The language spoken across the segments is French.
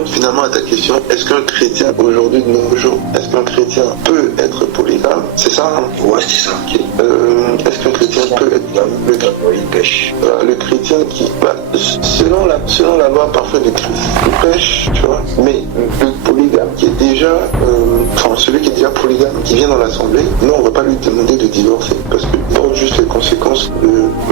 répondre finalement à ta question, est-ce qu'un chrétien aujourd'hui de nos jours, est-ce qu'un chrétien peut être polygame? C'est ça, hein? Ouais, c'est ça. Okay. Est-ce qu'un chrétien peut être polygame? Il pêche. Le chrétien qui, selon la loi parfaite de Christ, il pêche, tu vois, mais le polygame qui est déjà, celui qui est déjà polygame, qui vient dans l'assemblée, non, on ne va pas lui demander de divorcer, parce qu'il porte juste les conséquences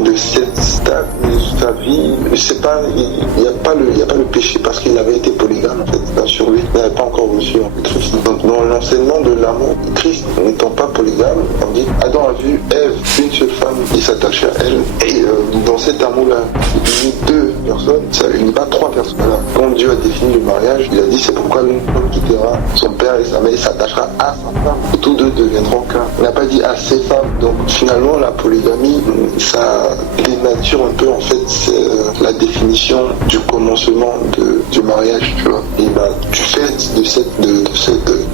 de cette stade de sa vie. C'est pas, il n'y a pas le péché parce qu'il avait été polygame, en fait, sur lui, il n'avait pas encore reçu Christ. Donc, dans l'enseignement de l'amour, Christ n'étant pas polygame, on dit, Adam a vu Ève, une seule femme, il s'attachait à elle, et dans cet amour-là, il unit deux personnes, ça unit pas trois personnes. Alors, quand Dieu a défini le mariage, il a dit, c'est pourquoi l'homme quittera son père et sa mère, il s'attachera à sa femme, et tous deux deviendront qu'un. Il n'a pas dit à ses femmes. Donc, finalement, la polygamie, ça dénature un peu, en fait, c'est la définition du commencement du mariage, tu vois. Et du fait de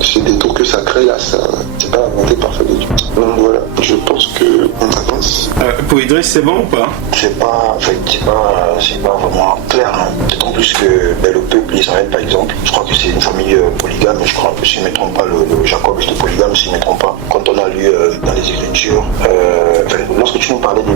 ce détour que ça crée là, ça, c'est pas la volonté parfaite de Dieu. Donc voilà, je pense qu'on avance. Pour Idriss, c'est bon ou pas? C'est pas vraiment clair, hein. D'autant plus que le peuple d'Israël, par exemple, je crois que c'est une famille polygame, je crois que si je ne me trompe pas, le Jacob était polygame, si je ne me trompe pas. Quand on a lu dans les Écritures, lorsque tu nous parlais de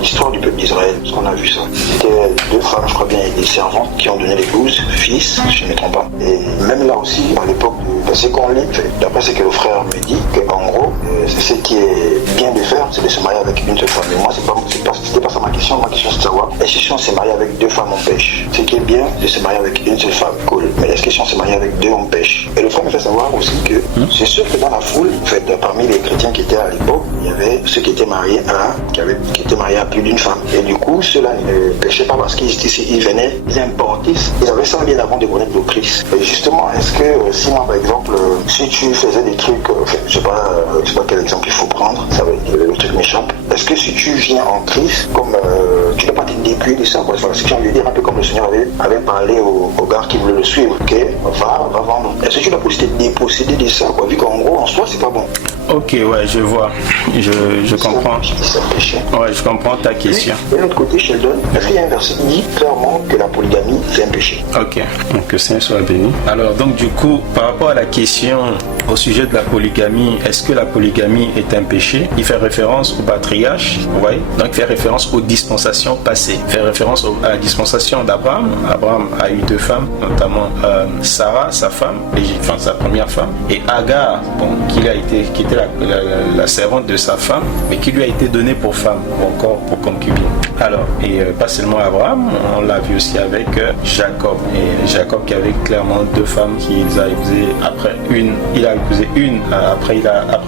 l'histoire du peuple d'Israël, parce qu'on a vu ça, c'était deux femmes, je crois bien, et des servantes qui ont donné les 12 fils, si je ne me trompe pas. Et même là aussi, à l'époque, parce qu'on lit, d'après ce que le frère me dit, qu'en gros, ce qui est bien de faire, c'est de se marier avec une seule femme. Mais moi, c'était pas ça ma question. Ma question, c'est de savoir, est-ce que si on s'est marié avec deux femmes, on pêche? Ce qui est bien, de se marier avec une seule femme, cool. Mais est-ce que si on s'est marié avec deux, on pêche? Et le frère me fait savoir aussi que c'est sûr que dans la foule, en fait, parmi les chrétiens qui étaient à l'époque, il y avait ceux qui étaient mariés qui étaient mariés à plus d'une femme. Et du coup, ceux-là ne pêchaient pas parce qu'ils venaient, ils importaient, ils avaient ça bien avant de connaître le Christ. Et justement, est-ce que si moi, par exemple, si tu faisais des trucs, je sais pas quel exemple il faut prendre, ça va être le truc m'échappe. Est-ce que si tu viens en Christ, comme tu ne peux pas te dépouiller de ça, quoi. Voilà, si tu as envie de dire un peu comme le Seigneur avait parlé au gars qui voulait le suivre, ok, va vendre. Est-ce que tu dois te déposséder de ça, quoi, vu qu'en gros, en soi, c'est pas bon. Ok, ouais, je vois. Je comprends. Ouais, je comprends ta question. Et de l'autre côté, Sheldon, est-ce qu'il y a un verset qui dit clairement que la polygamie, c'est un péché? Ok, donc que Saint soit béni. Alors, donc du coup, par rapport à la question au sujet de la polygamie, est-ce que la polygamie est un péché? Il fait référence au patriarche, ouais. Donc il fait référence aux dispensations passées. Il fait référence à la dispensation d'Abraham. Abraham a eu deux femmes, notamment Sarah, sa femme, enfin sa première femme, et Agar, bon, qui était la servante de sa femme, mais qui lui a été donnée pour femme, ou encore pour concubine. Alors, et pas seulement Abraham, on l'a vu aussi avec Jacob. Et Jacob qui avait clairement deux femmes qu'il a épousé après une. Il a épousé une, après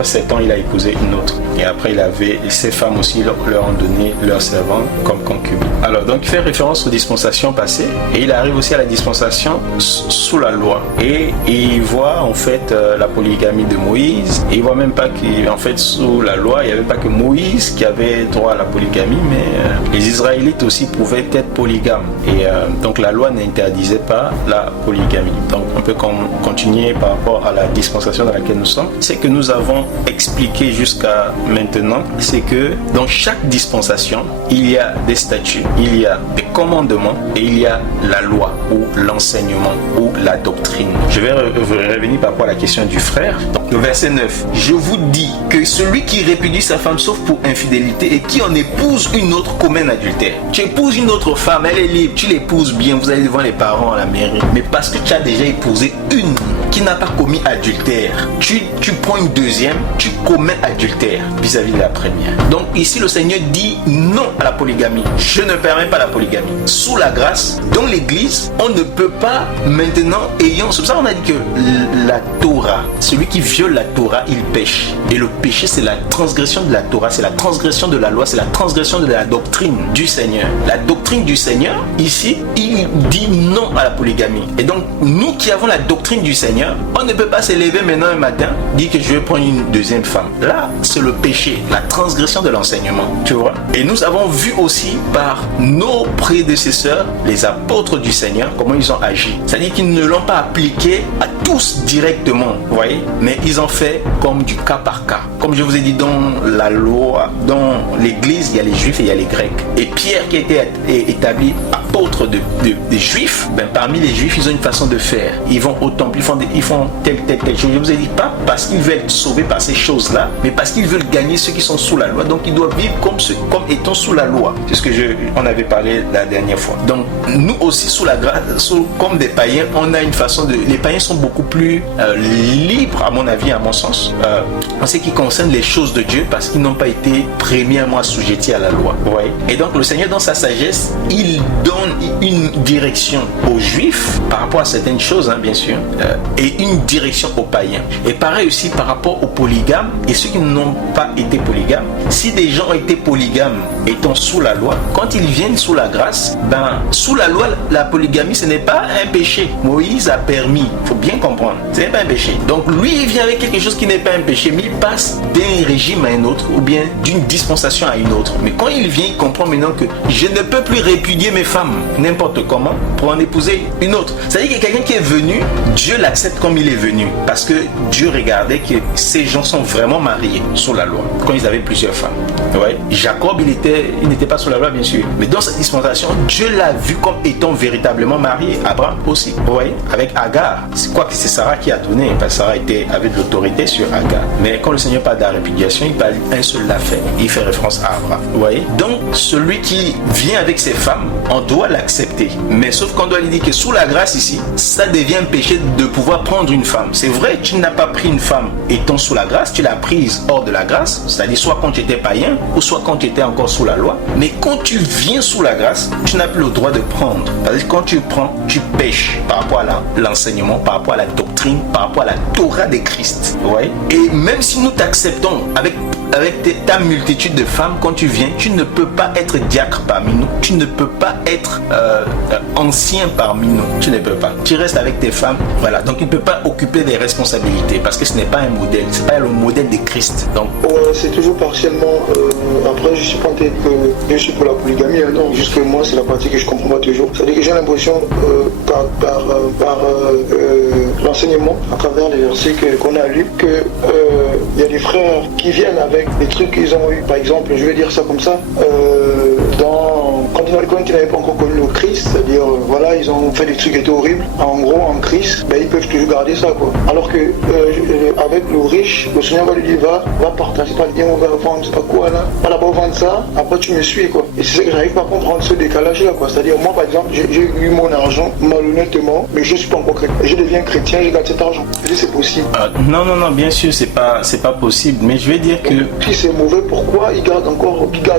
7 ans, il a épousé une autre. Et après, il avait ces femmes aussi leur ont donné leur servante comme concubine. Alors, donc, il fait référence aux dispensations passées et il arrive aussi à la dispensation sous la loi. Et il voit en fait la polygamie de Moïse. Et il voit même pas qu'en fait, sous la loi, il n'y avait pas que Moïse qui avait droit à la polygamie, mais les Israélites aussi pouvaient être polygames. Et donc, la loi n'interdisait pas la polygamie. Donc, on peut continuer par rapport à la dispensation dans laquelle nous sommes. C'est que nous avons expliqué jusqu'à maintenant, c'est que dans chaque dispensation, il y a des statuts, il y a des commandements et il y a la loi ou l'enseignement ou la doctrine. Je vais revenir par rapport à la question du frère. Donc, le verset 9. Je vous dis que celui qui répudie sa femme sauf pour infidélité et qui en épouse une autre commet un adultère. Tu épouses une autre femme, elle est libre, tu l'épouses bien, vous allez devant les parents à la mairie. Mais parce que tu as déjà épousé une qui n'a pas commis adultère, tu prends une deuxième, tu commets adultère vis-à-vis de la première. Donc ici le Seigneur dit non à la polygamie. Je ne permets pas la polygamie. Sous la grâce, dans l'église, on ne peut pas maintenant c'est pour ça qu'on a dit que la Torah, celui qui viole la Torah, il pêche. Et le péché, c'est la transgression de la Torah, c'est la transgression de la loi, c'est la transgression de la doctrine du Seigneur. La doctrine du Seigneur, ici, il dit non à la polygamie. Et donc, nous qui avons la doctrine du Seigneur, on ne peut pas s'élever maintenant un matin, dire que je vais prendre une deuxième femme. Là, c'est le péché, la transgression de l'enseignement, tu vois. Et nous avons vu aussi par nos prédécesseurs, les apôtres du Seigneur, comment ils ont agi. C'est-à-dire qu'ils ne l'ont pas appliqué à tous directement, vous voyez, mais ils ont fait comme du cas par cas. Comme je vous ai dit, dans la loi, dans l'église, il y a les juifs et il y a les grecs. Et Pierre qui a été établi apôtres des Juifs, ben, parmi les Juifs, ils ont une façon de faire. Ils vont au temple, ils font telle chose. Je vous ai dit, pas parce qu'ils veulent être sauvés par ces choses-là, mais parce qu'ils veulent gagner ceux qui sont sous la loi. Donc, ils doivent vivre comme étant sous la loi. C'est ce que on avait parlé la dernière fois. Donc, nous aussi, sous la grâce, comme des païens, on a une façon de... Les païens sont beaucoup plus libres, à mon avis, à mon sens, en ce qui concerne les choses de Dieu, parce qu'ils n'ont pas été premièrement assujettis à la loi. Vous voyez? Et donc, le Seigneur, dans sa sagesse, il donne une direction aux Juifs par rapport à certaines choses, hein, bien sûr, et une direction aux païens. Et pareil aussi par rapport aux polygames et ceux qui n'ont pas été polygames. Si des gens ont été polygames étant sous la loi, quand ils viennent sous la grâce, ben, sous la loi, la polygamie, ce n'est pas un péché. Moïse a permis, il faut bien comprendre, ce n'est pas un péché. Donc lui, il vient avec quelque chose qui n'est pas un péché, mais il passe d'un régime à un autre ou bien d'une dispensation à une autre. Mais quand il vient, il comprend maintenant que je ne peux plus répudier mes femmes n'importe comment pour en épouser une autre. C'est-à-dire qu'il y a quelqu'un qui est venu, Dieu l'accepte comme il est venu, parce que Dieu regardait que ces gens sont vraiment mariés sous la loi, quand ils avaient plusieurs femmes. Ouais. Jacob, il n'était pas sous la loi, bien sûr, mais dans cette dispensation, Dieu l'a vu comme étant véritablement marié. Abraham aussi, ouais, avec Agar. C'est quoi que c'est Sarah qui a donné, parce que Sarah avait de l'autorité sur Agar. Mais quand le Seigneur parle de la répudiation, il parle un seul l'a fait. Il fait référence à Abraham. Vous voyez? Donc, celui qui vient avec ses femmes, on doit l'accepter. Mais sauf qu'on doit lui dire que sous la grâce ici, ça devient un péché de pouvoir prendre une femme. C'est vrai, tu n'as pas pris une femme étant sous la grâce, tu l'as prise hors de la grâce, c'est-à-dire soit quand tu étais païen, ou soit quand tu étais encore sous la loi. Mais quand tu viens sous la grâce, tu n'as plus le droit de prendre. Parce que quand tu prends, tu pêches par rapport à l'enseignement, par rapport à la doctrine, par rapport à la Torah de Christ. Ouais. Et même si nous t'acceptons avec ta multitude de femmes, quand tu viens, tu ne peux pas être diacre parmi nous, tu ne peux pas être ancien parmi nous, tu ne peux pas. Tu restes avec tes femmes, voilà. Donc il ne peut pas occuper des responsabilités parce que ce n'est pas un modèle, c'est pas le modèle de Christ. Donc c'est toujours partiellement. Après, je suis pas que je suis pour la polygamie, non, juste que moi c'est la partie que je comprends pas toujours. C'est-à-dire que j'ai l'impression par l'enseignement, à travers les versets qu'on a lus, que il y a des frères qui viennent avec des trucs qu'ils ont eu, par exemple, je vais dire ça comme ça, quand ils n'avaient pas encore connu le Christ, c'est-à-dire voilà, ils ont fait des trucs qui étaient horribles, en gros en Christ, ben, ils peuvent toujours garder ça, quoi. Alors que avec le riche, le Seigneur va lui dire va partager, pas bien, on va vendre, c'est pas quoi là, va d'abord vendre ça, après tu me suis, quoi. Et c'est ça que j'arrive pas à comprendre, ce décalage là, quoi. C'est-à-dire moi par exemple, j'ai eu mon argent malhonnêtement, mais je suis pas encore chrétien, je deviens chrétien, je garde cet argent. Je dis c'est possible. Non, bien sûr c'est pas possible, mais je vais dire que si c'est mauvais, pourquoi ils gardent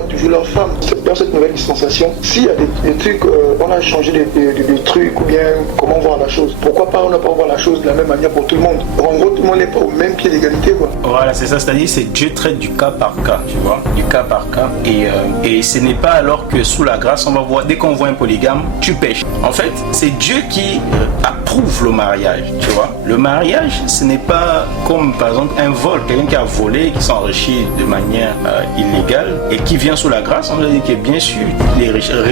toujours leur femme dans cette nouvelle dispensation? S'il y a des trucs, on a changé des trucs, ou bien comment voir la chose, pourquoi pas on n'a pas voir la chose de la même manière pour tout le monde? En gros, tout le monde n'est pas au même pied d'égalité, quoi. Voilà, c'est ça, c'est-à-dire c'est Dieu traite du cas par cas, tu vois, du cas par cas, et ce n'est pas alors que sous la grâce on va voir, dès qu'on voit un polygame, tu pêches. En fait, c'est Dieu qui approuve le mariage, tu vois. Le mariage, ce n'est pas comme par exemple un vol, quelqu'un qui a volé, qui s'enrichit de manière illégale et qui vient sous la grâce. On doit dire que bien sûr, les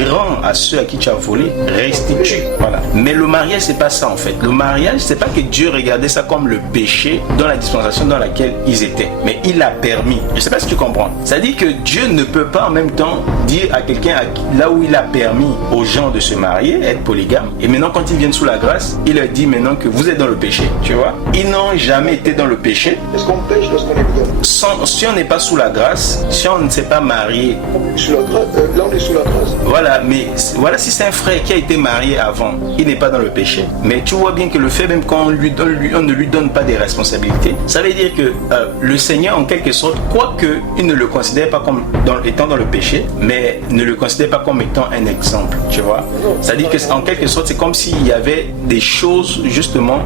rend à ceux à qui tu as volé, restitue. Voilà. Mais le mariage, c'est pas ça en fait. Le mariage, c'est pas que Dieu regardait ça comme le péché dans la dispensation dans laquelle ils étaient, mais il a permis. Je sais pas si tu comprends. C'est-à-dire que Dieu ne peut pas en même temps dire à quelqu'un là où il a permis aux gens de se marier, être polygame, et maintenant quand ils viennent sous la grâce, il leur dit maintenant que vous êtes dans le péché. Tu vois, ils n'ont jamais été dans le péché. Est-ce qu'on pêche lorsqu'on est polygame? Si on n'est pas sous la grâce, si on ne s'est pas marié, sous la grâce, là on est sous la grâce. Voilà, mais voilà, si c'est un frère qui a été marié avant, il n'est pas dans le péché. Mais tu vois bien que le fait même quand on ne lui donne pas des responsabilités, ça veut dire que le Seigneur en quelque sorte, quoique il ne le considère pas comme étant dans le péché, mais ne le considère pas comme étant un exemple, tu vois. C'est-à-dire que en quelque sorte, c'est comme s'il y avait des choses justement,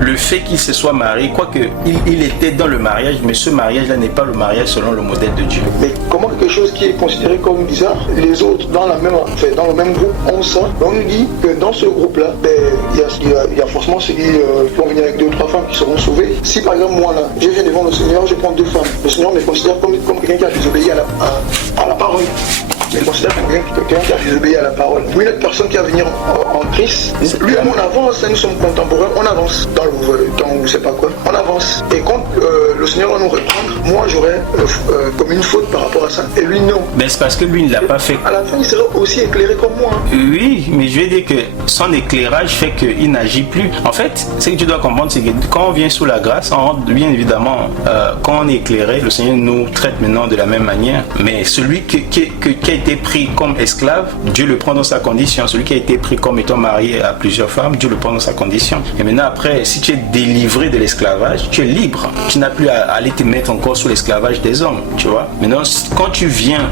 le fait qu'il se soit marié, quoique il était dans le mariage, mais ce mariage-là n'est pas le mariage selon le modèle de Dieu. Mais comment quelque chose qui est considéré comme bizarre, les autres dans le même groupe ont ça? On nous dit que dans ce groupe-là, il y a forcément ceux qui vont venir avec 2 ou 3 femmes qui seront sauvées. Si par exemple moi là, je viens devant le Seigneur, je prends 2 femmes, le Seigneur me considère comme quelqu'un qui a désobéi à la parole. Mais considère quelqu'un qui a désobéi à la parole. Pour une autre personne qui va venir en Christ, lui et moi on avance, nous sommes contemporains, on avance dans je sais pas quoi, on avance. Et quand le Seigneur va nous reprendre, moi j'aurais comme une faute par rapport à ça. Et lui non. Mais c'est parce que lui ne l'a pas fait. À la fin il sera aussi éclairé comme moi. Oui, mais je vais dire que son éclairage fait qu'il n'agit plus. En fait, ce que tu dois comprendre, c'est que quand on vient sous la grâce, on rentre bien évidemment, quand on est éclairé, le Seigneur nous traite maintenant de la même manière. Mais celui qui a été pris comme esclave, Dieu le prend dans sa condition. Celui qui a été pris comme étant marié à plusieurs femmes, Dieu le prend dans sa condition. Et maintenant après, si tu es délivré de l'esclavage, tu es libre. Tu n'as plus à aller te mettre encore sous l'esclavage des hommes, tu vois. Maintenant, quand tu viens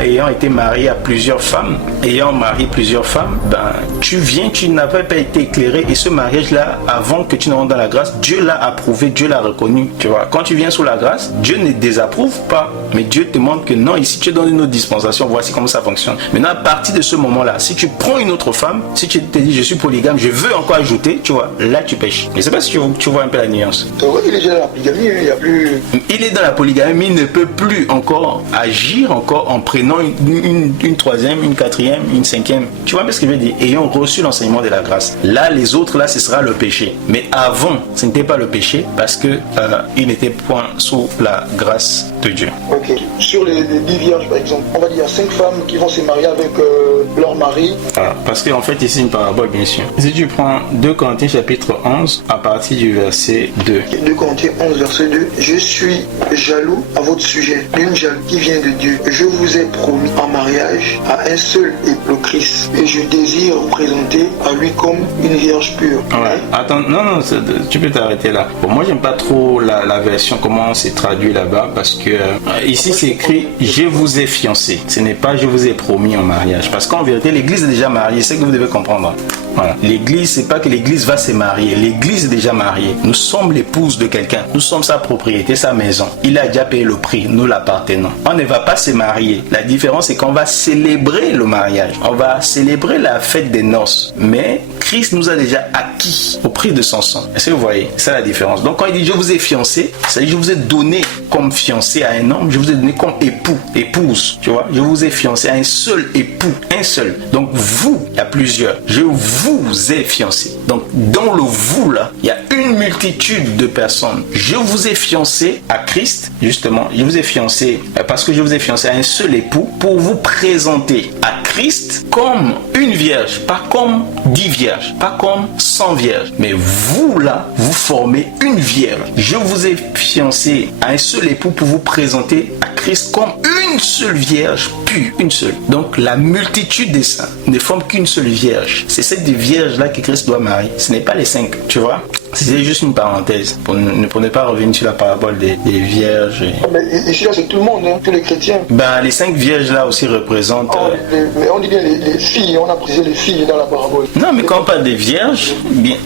ayant été marié à plusieurs femmes, ben tu viens, tu n'avais pas été éclairé, et ce mariage-là, avant que tu ne rentres dans la grâce, Dieu l'a approuvé, Dieu l'a reconnu, tu vois. Quand tu viens sous la grâce, Dieu ne désapprouve pas, mais Dieu te montre que non, ici tu es dans une autre dispensation, voici comment ça fonctionne. Maintenant, à partir de ce moment-là, si tu prends une autre femme, si tu te dis je suis polygame, je veux encore ajouter, tu vois, là tu pêches. Mais c'est pas si tu vois un peu la nuance. C'est vrai qu'il est déjà dans la polygamie, il n'y a plus... Il est dans la polygamie, mais il ne peut plus encore agir encore en prenant une troisième, une quatrième, une cinquième. Tu vois un peu ce que je veux dire? Ayant reçu l'enseignement de la grâce. Là, les autres, là, ce sera le péché. Mais avant, ce n'était pas le péché parce que il n'était point sous la grâce de Dieu. Ok. Sur les 10 vierges, par exemple, on va dire 5 femmes qui vont se marier avec leur mari. Ah, parce qu'en fait, ici, une parabole, bien sûr. Si tu prends 2 Corinthiens chapitre 11, à partir du verset 2. 2 Corinthiens 11, verset 2. Je suis jaloux à votre sujet, d'une jalousie qui vient de Dieu. Je vous ai promis en mariage à un seul époux, le Christ, et je désire vous présenter à lui comme une vierge pure. Ouais. Attends, non, tu peux t'arrêter là. Bon, moi, j'aime pas trop la version, comment c'est traduit là-bas, parce que ici, c'est écrit « Je vous ai fiancé ». Ce n'est pas « Je vous ai promis en mariage ». Parce qu'en vérité, l'Église est déjà mariée. C'est ce que vous devez comprendre. Voilà. L'église, c'est pas que l'église va se marier. L'église est déjà mariée. Nous sommes l'épouse de quelqu'un. Nous sommes sa propriété, sa maison. Il a déjà payé le prix. Nous l'appartenons. On ne va pas se marier. La différence, c'est qu'on va célébrer le mariage. On va célébrer la fête des noces. Mais Christ nous a déjà acquis au prix de son sang. Est-ce que vous voyez? C'est la différence. Donc quand il dit je vous ai fiancé, c'est-à-dire je vous ai donné comme fiancé à un homme, je vous ai donné comme époux, épouse. Tu vois? Je vous ai fiancé à un seul époux. Un seul. Donc vous, il y a plusieurs. Je vous ai fiancé. Donc dans le vous là, il y a une multitude de personnes. Je vous ai fiancé à Christ, justement. Je vous ai fiancé parce que je vous ai fiancé à un seul époux pour vous présenter à Christ comme une vierge, pas comme 10 vierges, pas comme 100 vierges. Mais vous là, vous formez une vierge. Je vous ai fiancé à un seul époux pour vous présenter à Christ comme une seule vierge pure, une seule. Donc la multitude des saints ne forme qu'une seule vierge. C'est cette vierge là que Christ doit marier. Ce n'est pas les 5, tu vois. C'était juste une parenthèse pour ne pas revenir sur la parabole des vierges. Mais ici là c'est tout le monde, hein, tous les chrétiens. Ben les 5 vierges là aussi représentent. Mais on dit bien les filles, on a précisé les filles dans la parabole. Non, mais quand on parle des vierges, bien.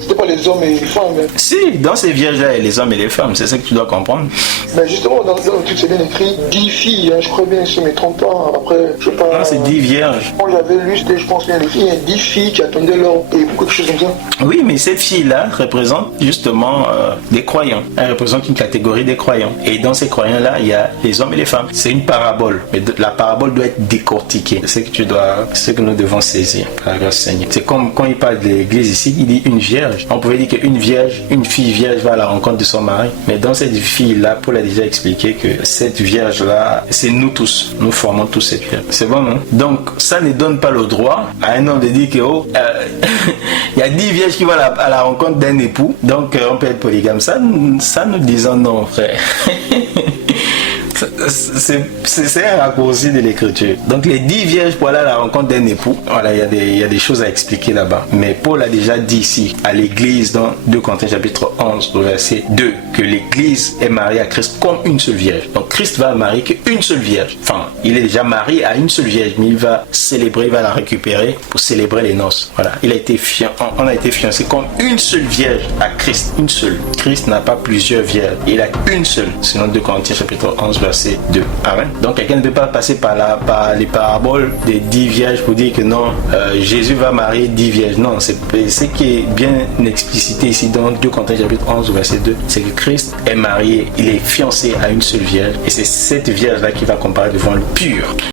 C'était pas les hommes et les femmes. Mais... Si, dans ces vierges là, il y a les hommes et les femmes, c'est ça que tu dois comprendre. Mais justement, dans le truc c'est bien écrit 10 filles, hein, je crois bien, si je ne me trompe pas. Après, je sais pas. Non, c'est 10 vierges. Moi j'avais lu, je pense bien les filles, il y a 10 filles qui attendaient leur époux, quelque chose comme ça. Oui, mais cette fille-là représente justement des croyants. Elle représente une catégorie des croyants. Et dans ces croyants-là, il y a les hommes et les femmes. C'est une parabole. Mais la parabole doit être décortiquée. C'est ce que nous devons saisir par la grâce du Seigneur. C'est comme quand il parle de l'église ici, il dit une vierge. On pouvait dire qu'une vierge, une fille vierge va à la rencontre de son mari. Mais dans cette fille-là, Paul a déjà expliqué que cette vierge-là, c'est nous tous. Nous formons tous cette vierge. C'est bon, non? Donc, ça ne donne pas le droit à un homme de dire que il y a 10 vierges qui vont à la rencontre d'un époux. Donc on peut être polygame. Ça nous disons non, frère. C'est un raccourci de l'écriture. Donc les 10 vierges pour aller à la rencontre d'un époux, voilà, il y a des choses à expliquer là-bas. Mais Paul a déjà dit ici à l'église dans 2 Corinthiens chapitre 11 verset 2 que l'église est mariée à Christ comme une seule vierge. Donc Christ va marier qu'une seule vierge. Enfin, il est déjà marié à une seule vierge, mais il va célébrer, il va la récupérer pour célébrer les noces. Voilà, on a été fiancé comme une seule vierge à Christ, une seule. Christ n'a pas plusieurs vierges, il a une seule. Sinon 2 Corinthiens chapitre 11 verset verset 2. Amen. Donc quelqu'un ne peut pas passer par les paraboles des 10 vierges pour dire que non, Jésus va marier 10 vierges. Non, c'est ce qui est bien explicité ici dans 2 Corinthiens chapitre 11 verset 2, c'est que Christ est marié, il est fiancé à une seule vierge et c'est cette vierge là qui va comparaître devant le pur.